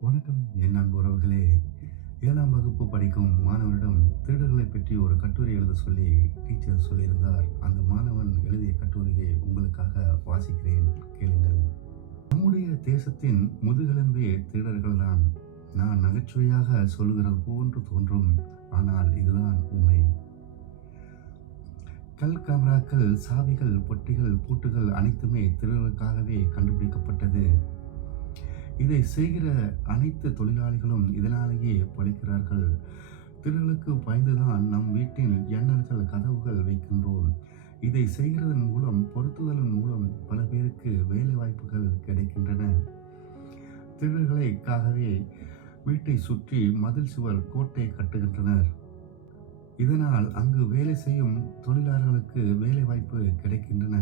வணக்கம். என் அன்பு உறவுகளே ஏழாம் வகுப்பு படிக்கும் மாணவரிடம் திருடர்களை பற்றி ஒரு கட்டுரை எழுத சொல்லி டீச்சர் சொல்லியிருந்தார். அந்த மாணவன் எழுதிய கட்டுரையை உங்களுக்காக வாசிக்கிறேன். கேளுங்கள். நம்முடைய தேசத்தின் முதுகெலும்பே திருடர்கள்தான். நான் நகைச்சுவையாக சொல்லுகிறது போன்று தோன்றும். ஆனால் இதுதான் உண்மை. கல் கேமராக்கள் சாவிகள் பொட்டிகள் பூட்டுகள் அனைத்துமே திருடர்களுக்காகவே கண்டுபிடிக்கப்பட்டது. இதை செய்கிற அனைத்து தொழிலாளிகளும் இதனாலேயே பழிக்கிறார்கள் திருடர்களுக்கு பயந்துதான் நம் வீட்டில் ஜன்னல்கள் கதவுகள் வைக்கின்றோம். இதை செய்கிறதன் மூலம் பொருத்துதலின் மூலம் பல பேருக்கு வேலை வாய்ப்புகள் கிடைக்கின்றன. திருடர்களுக்காகவே வீட்டை சுற்றி மதில் சுவர் கோட்டை கட்டுகின்றனர். இதனால் அங்கு வேலை செய்யும் தொழிலாளர்களுக்கு வேலை வாய்ப்பு கிடைக்கின்றன.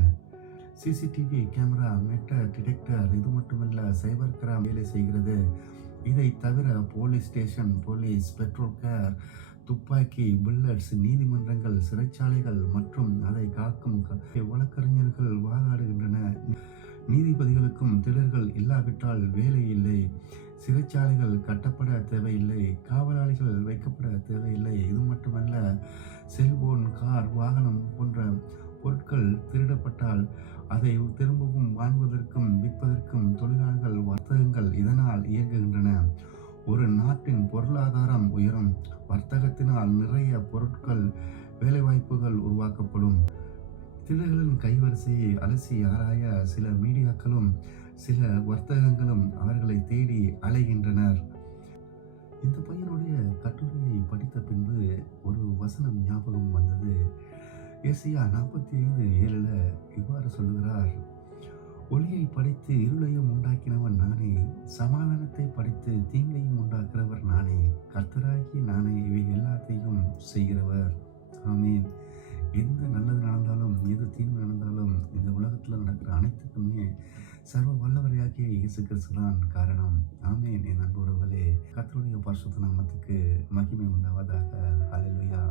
சிசிடிவி கேமரா மெட்டா டிடெக்டர் இது மட்டுமல்ல சைபர் கிராம் வேலை செய்கிறது. இதை தவிர police station police patrol car துப்பாக்கி புல்லட்ஸ் நீதிமன்றங்கள் சிறைச்சாலைகள் மற்றும் அதை காக்கும் வழக்கறிஞர்கள் வாதாடுகின்றன. நீதிபதிகளுக்கும் திடர்கள் இல்லாவிட்டால் வேலை இல்லை. சிறைச்சாலைகள் கட்டப்பட தேவையில்லை. காவலாளிகள் வைக்கப்பட தேவையில்லை. இது மட்டுமல்ல செல்போன் கார் வாகனம் போன்ற பொருட்கள் திருடப்பட்டால் அதை திரும்பவும் வாழ்வதற்கும் விற்பதற்கும் தொழிலாளர்கள் வர்த்தகங்கள் இதனால் இயங்குகின்றன. ஒரு நாட்டின் பொருளாதாரம் உயரும். வர்த்தகத்தினால் நிறைய பொருட்கள் வேலைவாய்ப்புகள் உருவாக்கப்படும். திருடர்களின் கைவரிசையை அலசி ஆராய சில மீடியாக்களும் சில வர்த்தகங்களும் அவர்களை தேடி அலைகின்றனர். ஏசியா நாற்பத்தி ஐந்து ஏழில் இவ்வாறு சொல்லுகிறார். ஒளியை படைத்து இருளையும் உண்டாக்கினவன் நானே சமாதானத்தை படைத்து தீங்கையும் உண்டாக்குறவர் நானே கர்த்தராகி நானே இவை எல்லாத்தையும் செய்கிறவர். ஆமீன். எந்த நல்லது நடந்தாலும் எது தீங்கு நடந்தாலும் இந்த உலகத்தில் நடக்கிற அனைத்துக்குமே சர்வ வல்லவரையாகிய இயேசு கிறிஸ்து தான் காரணம். ஆமேன். என் நண்பர்களே கத்தருடைய பரிசுத்த நாமத்துக்கு மகிமை உண்டாவதாக. அலையா